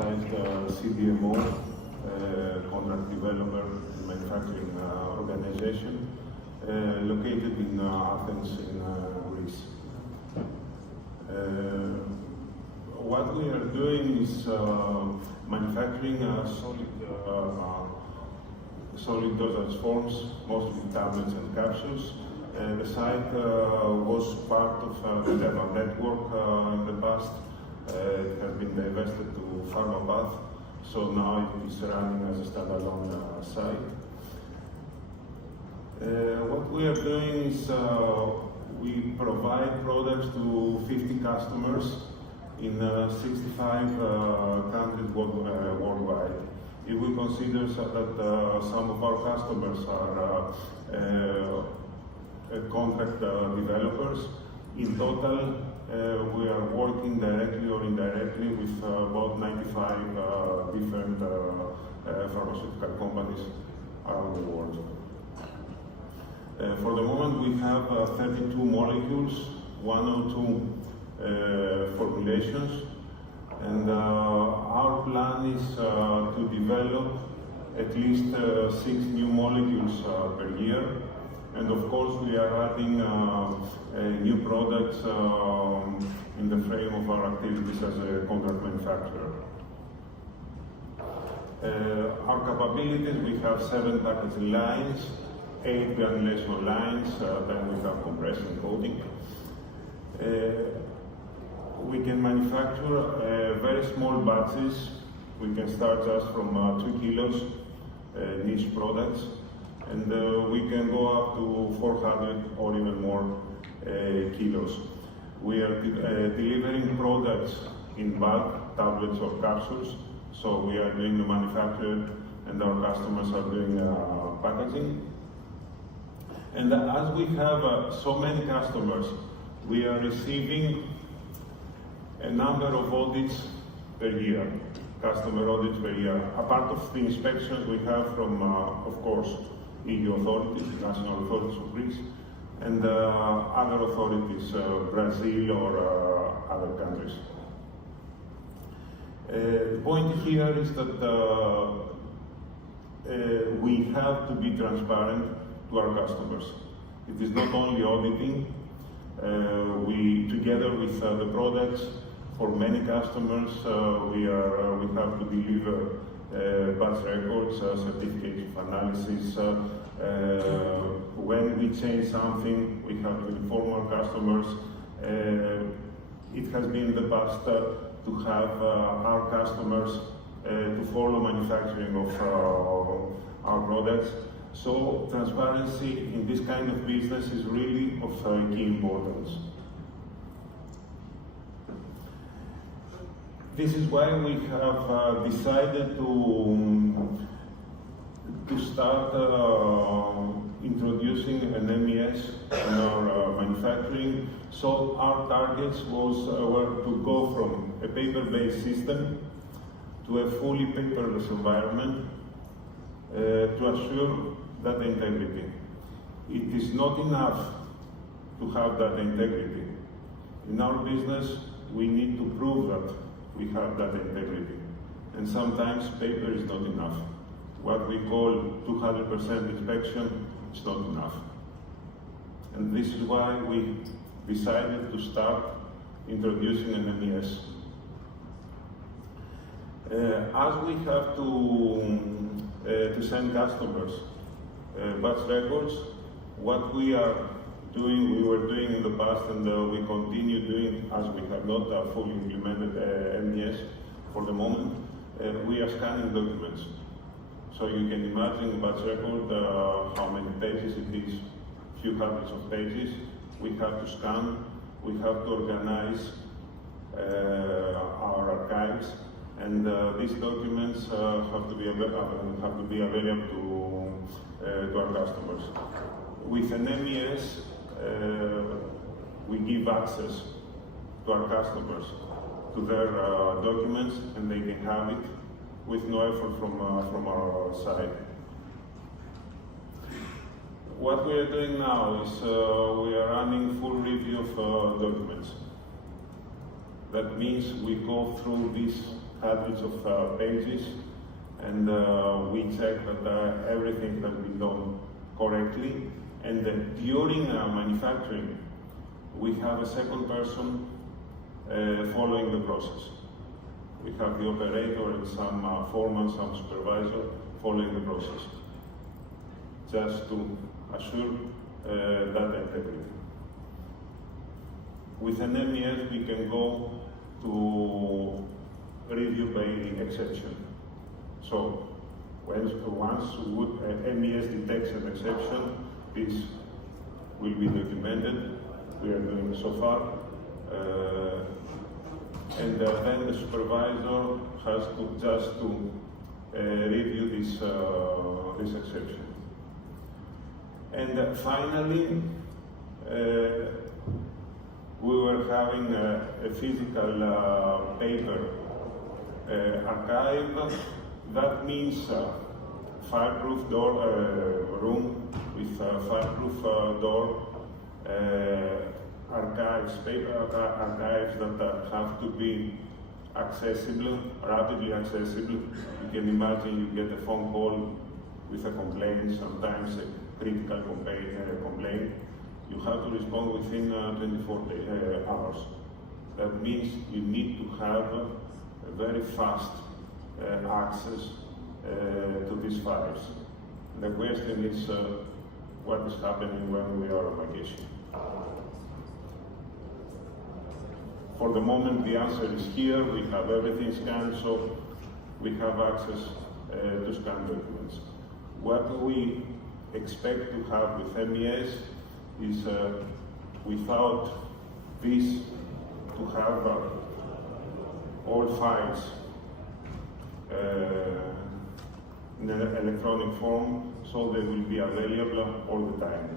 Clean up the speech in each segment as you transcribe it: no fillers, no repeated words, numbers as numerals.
medium-sized CDMO, contract developer and manufacturing organization, located in Athens, in Greece. What we are doing is manufacturing solid dosage forms, mostly tablets and capsules. The site was part of the Teva network in the past. It has been divested to PharmaPath, so now it is running as a standalone site. What we are doing is we provide products to 50 customers in 65 countries worldwide. If we consider that some of our customers are contract developers, in total we are working directly or indirectly with about 95 different pharmaceutical companies around the world. For the moment we have 32 molecules, 102 formulations, and our plan is to develop at least 6 new molecules per year. And of course, we are adding new products in the frame of our activities as a contract manufacturer. Our capabilities, we have 7 packaging lines, 8 granulation lines, then we have compression and coating. We can manufacture very small batches. We can start just from 2 kilos niche products, and we can go up to 400 or even more kilos. We are delivering products in bulk, tablets or capsules, so we are doing the manufacture and our customers are doing packaging. And as we have so many customers, we are receiving a number of audits per year, customer audits per year. A part of the inspections we have from, of course, EU authorities, national authorities of Greece, and other authorities, Brazil or other countries. The point here is that we have to be transparent to our customers. It is not only auditing. We, together with the products, for many customers, we have to deliver batch records, certificates of analysis. When we change something, we have to inform our customers. It has been in the past to have our customers to follow manufacturing of our products. So transparency in this kind of business is really of key importance. This is why we have decided to start introducing an MES in our manufacturing. So our targets were to go from a paper-based system to a fully paperless environment to assure data integrity. It is not enough to have data integrity. In our business, we need to prove that we have data integrity. And sometimes paper is not enough. What we call 200% inspection is not enough. And this is why we decided to start introducing an MES. As we have to send customers batch records, what we are doing, we were doing in the past, and we continue doing, as we have not fully implemented MES for the moment, we are scanning documents. So you can imagine a batch record, how many pages it is, few hundreds of pages. We have to scan, we have to organize our archives, and these documents have to be available to our customers. With an MES, we give access to our customers to their documents, and they can have it with no effort from our side. What we are doing now is we are running full review of documents. That means we go through these hundreds of pages, and we check that everything has been done correctly. And during manufacturing, we have a second person following the process. We have the operator and some foreman, some supervisor following the process, just to assure data integrity. With an MES, we can go to review by exception. So once MES detects an exception, this will be documented. We are doing so far. And then the supervisor has to just to review this exception. And finally, we were having a physical paper archive. That means fireproof door room with fireproof door, archives, paper archives that have to be accessible, rapidly accessible. You can imagine you get a phone call with a complaint, sometimes a critical complaint. You have to respond within 24 hours. That means you need to have a very fast access to these files. The question is what is happening when we are on vacation. For the moment, the answer is here. We have everything scanned, so we have access to scan documents. What we expect to have with MES is, without this, to have all files in an electronic form, so they will be available all the time.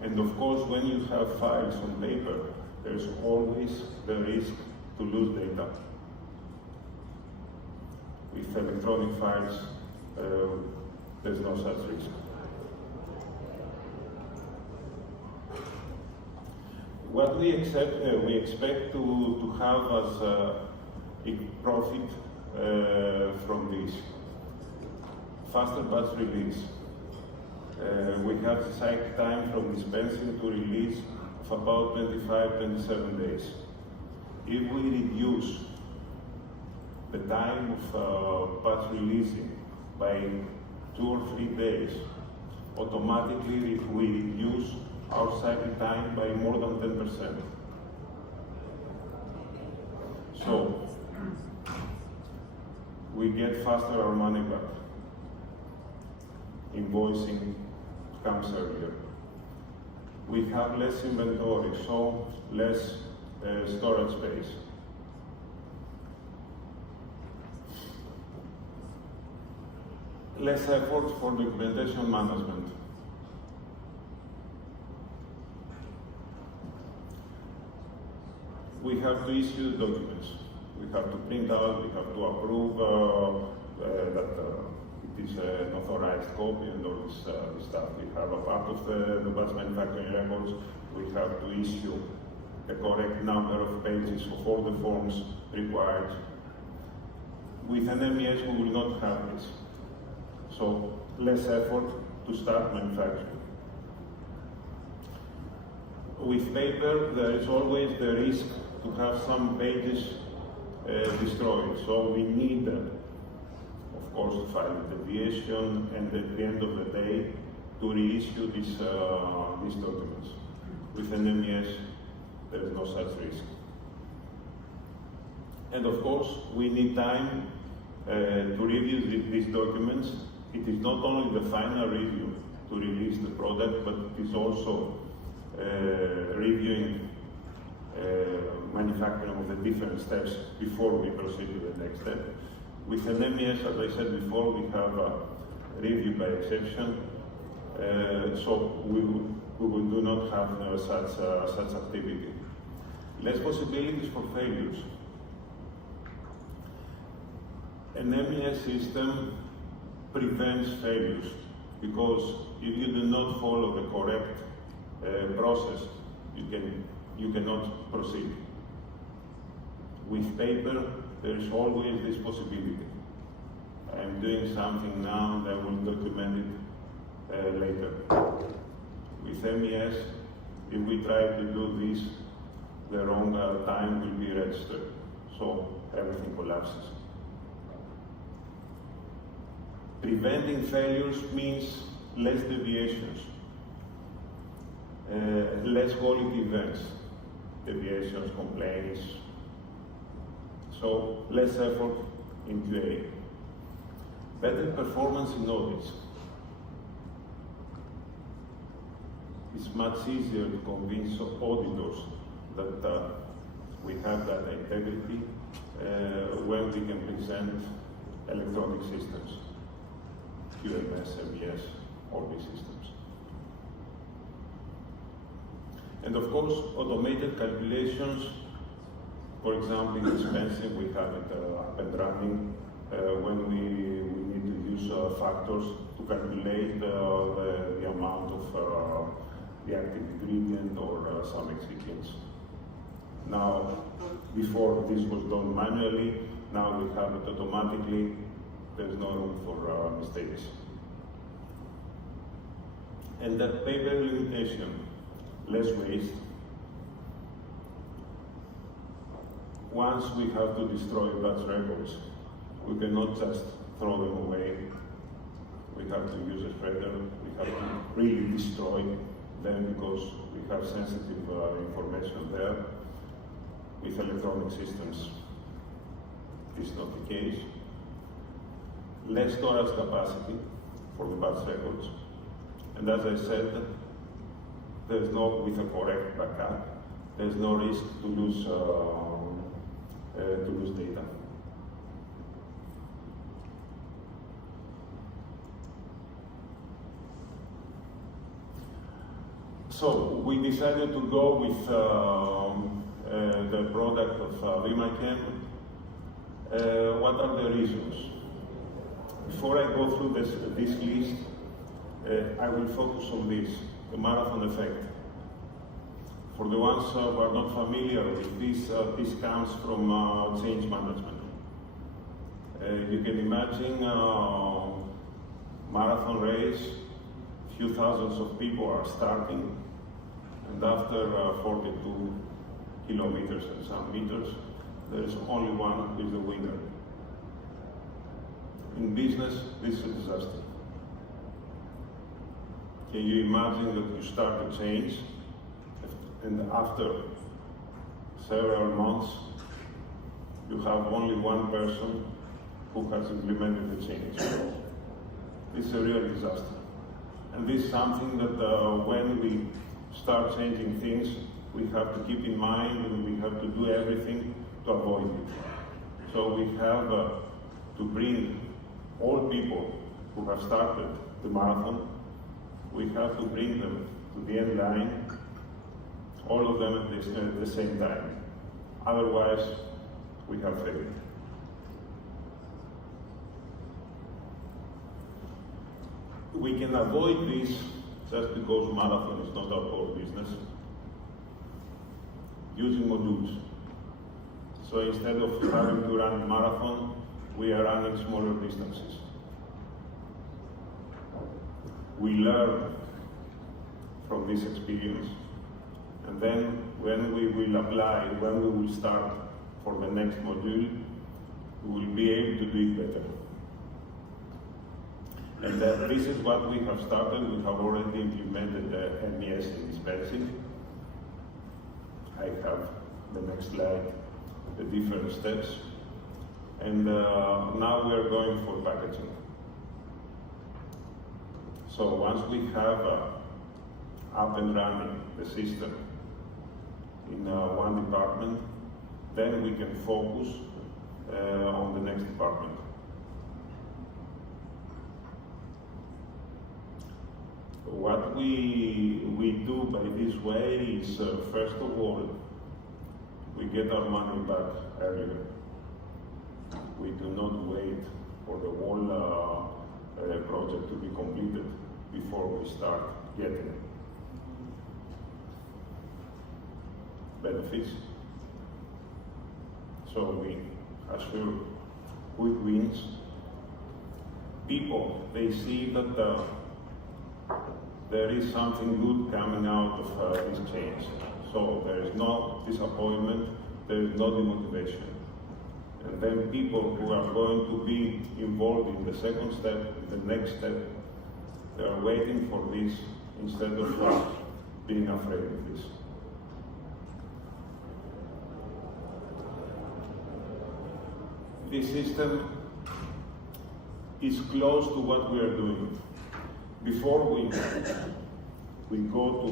And of course, when you have files on paper, there's always the risk to lose data. With electronic files, there's no such risk. What we expect to have as a profit from this faster batch release. We have the cycle time from dispensing to release of about 25-27 days. If we reduce the time of batch releasing by 2 or 3 days, automatically we reduce our cycle time by more than 10%. So we get faster our money back. Invoicing comes earlier. We have less inventory, so less storage space. Less effort for documentation management. We have to issue documents. We have to print out, we have to approve that it is an authorized copy and all this stuff. We have a part of the batch manufacturing records. We have to issue the correct number of pages of all the forms required. With an MES, we will not have this. So less effort to start manufacturing. With paper, there is always the risk to have some pages destroyed. So we need, of course, to file a deviation, and at the end of the day, to reissue these documents. With an MES, there is no such risk. And of course, we need time to review these documents. It is not only the final review to release the product, but it is also reviewing manufacturing of the different steps before we proceed to the next step. With an MES, as I said before, we have a review by exception, so we do not have such activity. Less possibilities for failures. An MES system prevents failures, because if you do not follow the correct process, you cannot proceed. With paper, there is always this possibility. I am doing something now and I will document it later. With MES, if we try to do this, the wrong time will be registered, so everything collapses. Preventing failures means less deviations, less quality events, deviations, complaints, so less effort in QA. Better performance in audits. It's much easier to convince auditors that we have that integrity when we can present electronic systems, QMS, MES, all these systems. And of course, automated calculations, for example, in dispensing, we have it up and running when we need to use factors to calculate the amount of the active ingredient or some excipients. Now, before this was done manually, now we have it automatically. There's no room for mistakes. And the paper limitation, less waste. Once we have to destroy batch records, we cannot just throw them away. We have to use a shredder. We have to really destroy them because we have sensitive information there. With electronic systems, this is not the case. Less storage capacity for the batch records. And as I said, there's no, with a correct backup, there's no risk to lose data. So we decided to go with the product of Vimachem. What are the reasons? Before I go through this list, I will focus on this, the marathon effect. For the ones who are not familiar with this, this comes from change management. You can imagine a marathon race, few thousands of people are starting, and after 42 kilometers and some meters, there is only one who is the winner. In business, this is a disaster. Can you imagine that you start a change, and after several months, you have only one person who has implemented the change? This is a real disaster. And this is something that when we start changing things, we have to keep in mind and we have to do everything to avoid it. So we have to bring all people who have started the marathon, we have to bring them to the end line, all of them at the same time. Otherwise, we have failed. We can avoid this just because marathon is not our core business, using modules. So instead of having to run marathon, we are running smaller distances. We learn from this experience, and then when we will apply, when we will start for the next module, we will be able to do it better. And this is what we have started. We have already implemented the MES in dispensing. I have the next slide, the different steps. And now we are going for packaging. So once we have up and running the system in one department, then we can focus on the next department. What we do by this way is, first of all, we get our money back earlier. We do not wait for the whole project to be completed before we start getting benefits. So we assure quick wins. People, they see that there is something good coming out of this change. So there is no disappointment, there is no demotivation. And then people who are going to be involved in the second step, the next step, they are waiting for this instead of being afraid of this. This system is close to what we are doing. Before we go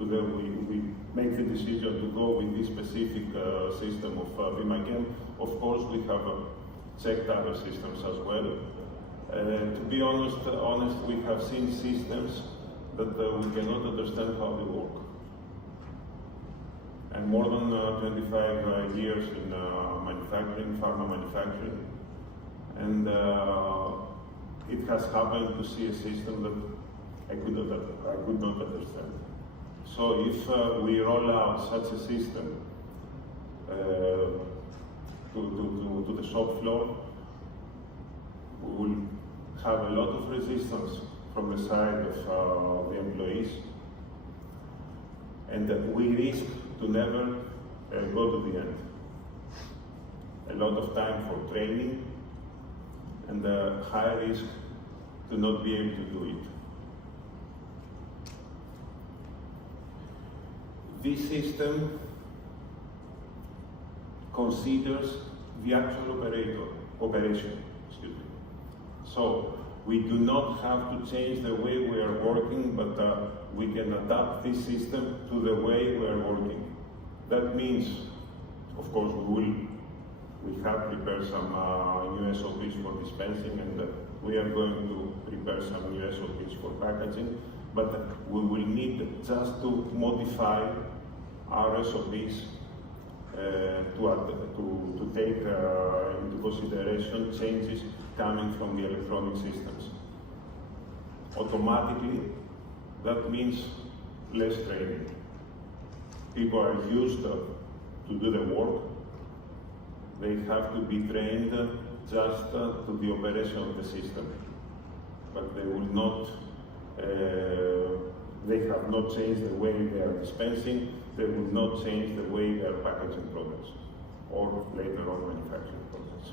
we make the decision to go with this specific system of Vimachem, of course we have checked other systems as well. To be honest, we have seen systems that we cannot understand how they work. And more than 25 years in manufacturing, pharma manufacturing, and it has happened to see a system that I could not understand. So if we roll out such a system to the shop floor, we will have a lot of resistance from the side of the employees, and we risk to never go to the end. A lot of time for training, and a high risk to not be able to do it. This system considers the actual operation. Excuse me. So we do not have to change the way we are working, but we can adapt this system to the way we are working. That means, of course, we have prepared some new SOPs for dispensing, and we are going to prepare some new SOPs for packaging, but we will need just to modify our SOPs to take into consideration changes coming from the electronic systems. Automatically, that means less training. People are used to do the work. They have to be trained just to the operation of the system, but they will not. They have not changed the way they are dispensing. They will not change the way they are packaging products, or later on manufacturing products.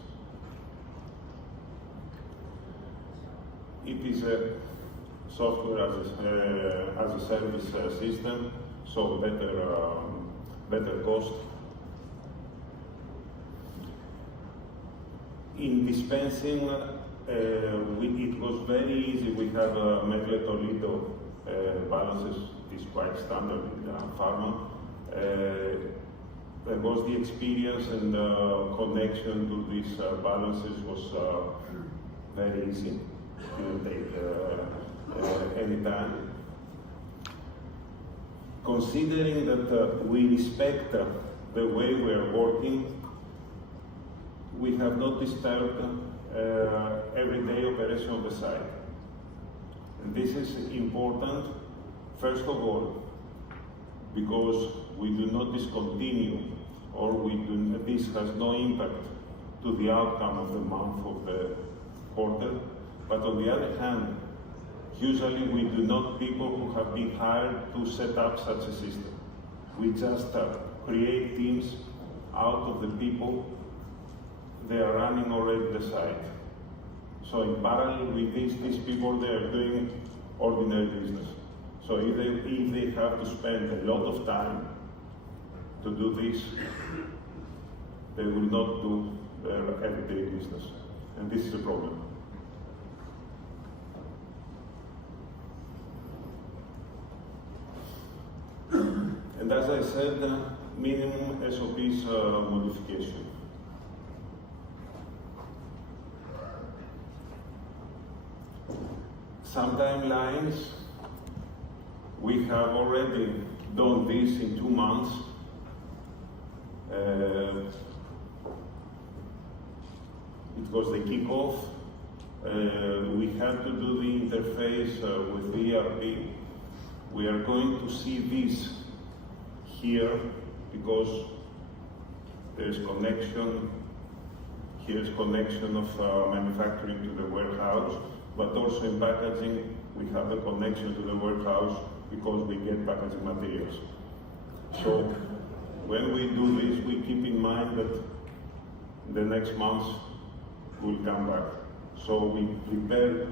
It is a software as a service system, so better cost. In dispensing, it was very easy. We have Merle-Toledo balances. It is quite standard in pharma. There was the experience, and connection to these balances was very easy. It didn't take any time. Considering that we respect the way we are working, we have not disturbed everyday operation of the site. And this is important, first of all, because we do not discontinue, or this has no impact to the outcome of the month of the quarter. But on the other hand, usually we do not people who have been hired to set up such a system. We just create teams out of the people. They are running already the site. So in parallel with these people, they are doing ordinary business. So if they have to spend a lot of time to do this, they will not do their everyday business. And this is a problem. And as I said, minimum SOPs modification. Some timelines, we have already done this in 2 months. It was the kickoff. We had to do the interface with the ERP. We are going to see this here because there is connection Here's connection of manufacturing to the warehouse, but also in packaging, we have a connection to the warehouse because we get packaging materials. So when we do this, we keep in mind that the next months will come back. So we prepare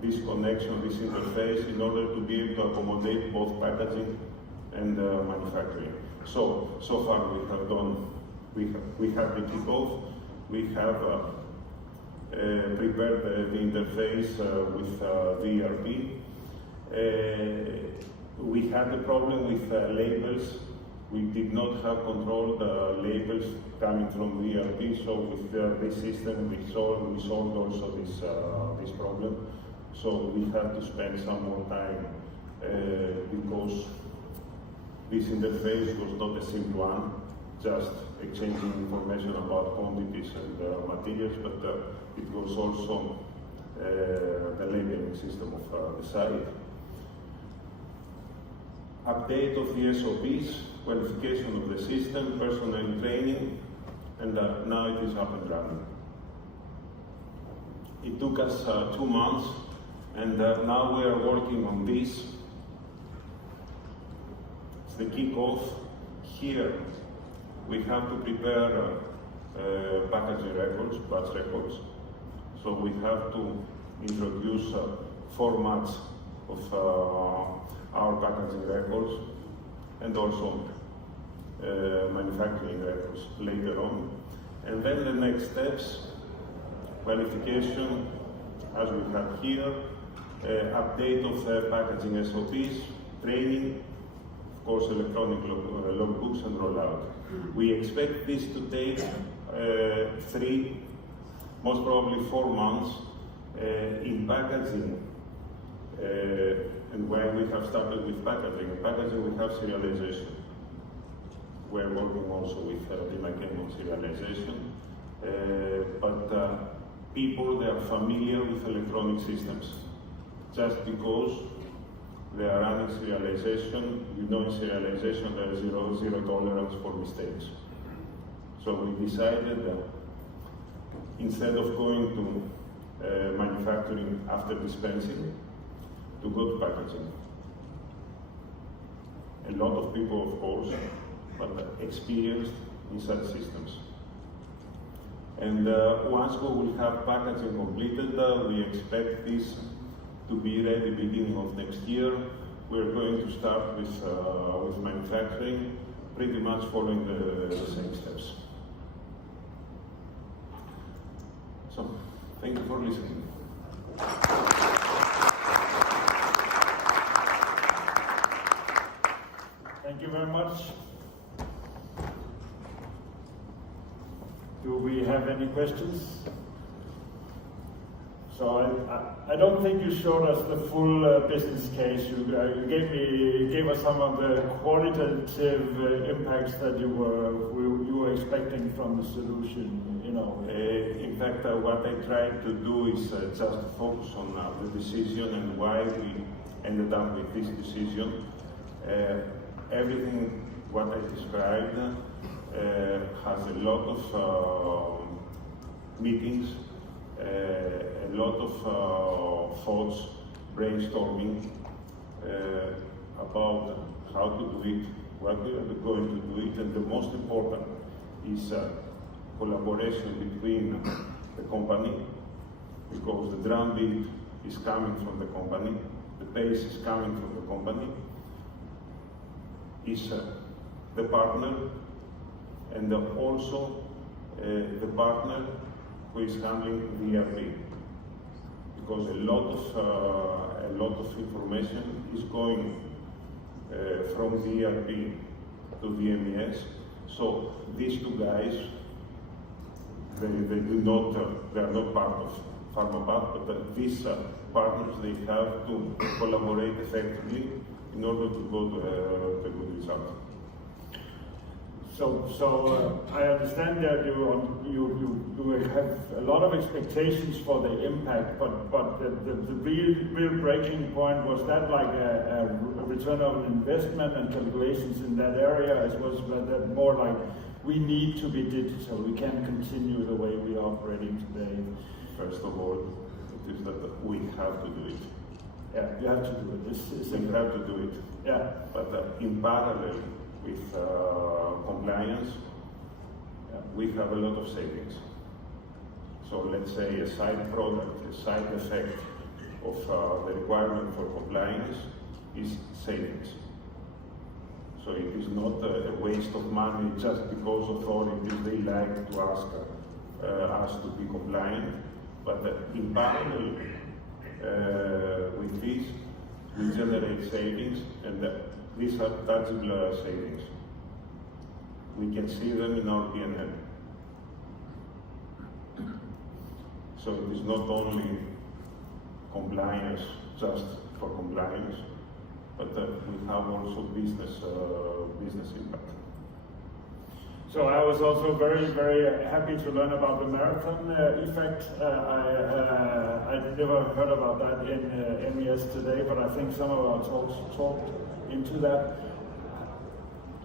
this connection, this interface, in order to be able to accommodate both packaging and manufacturing. So far we have done, we have the kickoff, we have prepared the interface with the ERP. We had a problem with labels. We did not have controlled labels coming from the ERP, so with this system we solved also this problem. So we had to spend some more time because this interface was not a simple one, just exchanging information about quantities and materials, but it was also the labeling system of the site. Update of the SOPs, qualification of the system, personnel training, and now it is up and running. It took us 2 months, and now we are working on this. It's the kickoff. Here we have to prepare packaging records, batch records. So we have to introduce formats of our packaging records and also manufacturing records later on. And then the next steps, qualification, as we have here, update of packaging SOPs, training, of course electronic logbooks and rollout. We expect this to take 3, most probably 4 months in packaging. And when we have started with packaging, in packaging we have serialization. We're working also with Vimachem on serialization. But people, they are familiar with electronic systems. Just because they are running serialization, you know in serialization there is zero tolerance for mistakes. So we decided that instead of going to manufacturing after dispensing, to go to packaging. A lot of people, of course, but experienced in such systems. And once we will have packaging completed, we expect this to be ready beginning of next year. We're going to start with manufacturing, pretty much following the same steps. So, thank you for listening. Thank you very much. Do we have any questions? So I don't think you showed us the full business case. You gave us some of the qualitative impacts that you were expecting from the solution. You know. In fact, what I tried to do is just focus on the decision and why we ended up with this decision. Everything what I described has a lot of meetings, a lot of thoughts, brainstorming about how to do it, what we are going to do it, and the most important is collaboration between the company, because the drumbeat is coming from the company, the pace is coming from the company, is the partner, and also the partner who is handling the ERP, because a lot of information is going from the ERP to the MES. So these two guys, they are not part of PharmaPath, but these partners, they have to collaborate effectively in order to go to a good result. So I understand that you have a lot of expectations for the impact, but the real breaking point, was that like a return on investment and calculations in that area, as was that more like we need to be digital. We can't continue the way we are operating today. First of all, it is that we have to do it. Yeah, you have to do it. We have to do it. Yeah. But in parallel with compliance, we have a lot of savings. So let's say a side product, a side effect of the requirement for compliance is savings. So it is not a waste of money just because authorities, they like to ask us to be compliant, but in parallel with this, we generate savings, and these are tangible savings. We can see them in our P&L. So it is not only compliance just for compliance, but we have also business impact. So I was also very, very happy to learn about the marathon effect. I never heard about that in MES today, but I think some of our talks talked into that.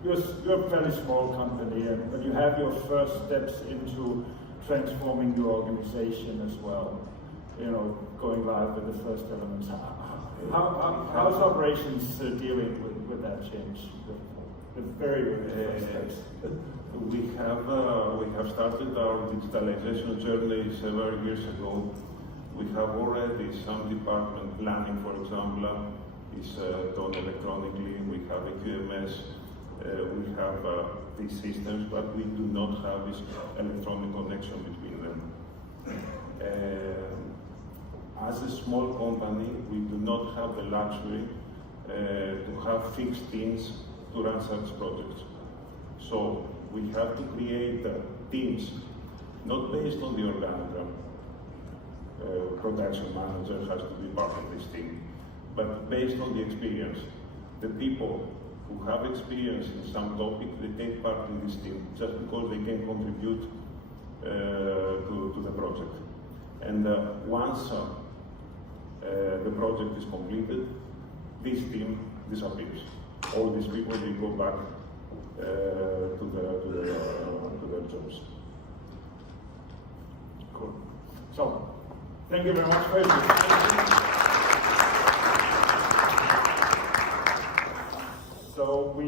You're a fairly small company, but you have your first steps into transforming your organization as well. You know, going live with the first elements. How's operations dealing with that change? The very first steps. We have started our digitalization journey several years ago. We have already some department planning, for example, is done electronically. We have a QMS. We have these systems, but we do not have this electronic connection between them. As a small company, we do not have the luxury to have fixed teams to run such projects. So we have to create teams, not based on the organigram. Production manager has to be part of this team, but based on the experience. The people who have experience in some topic, they take part in this team just because they can contribute to the project. And once the project is completed, this team disappears. All these people will go back to their jobs. Cool. So, thank you very much for your So we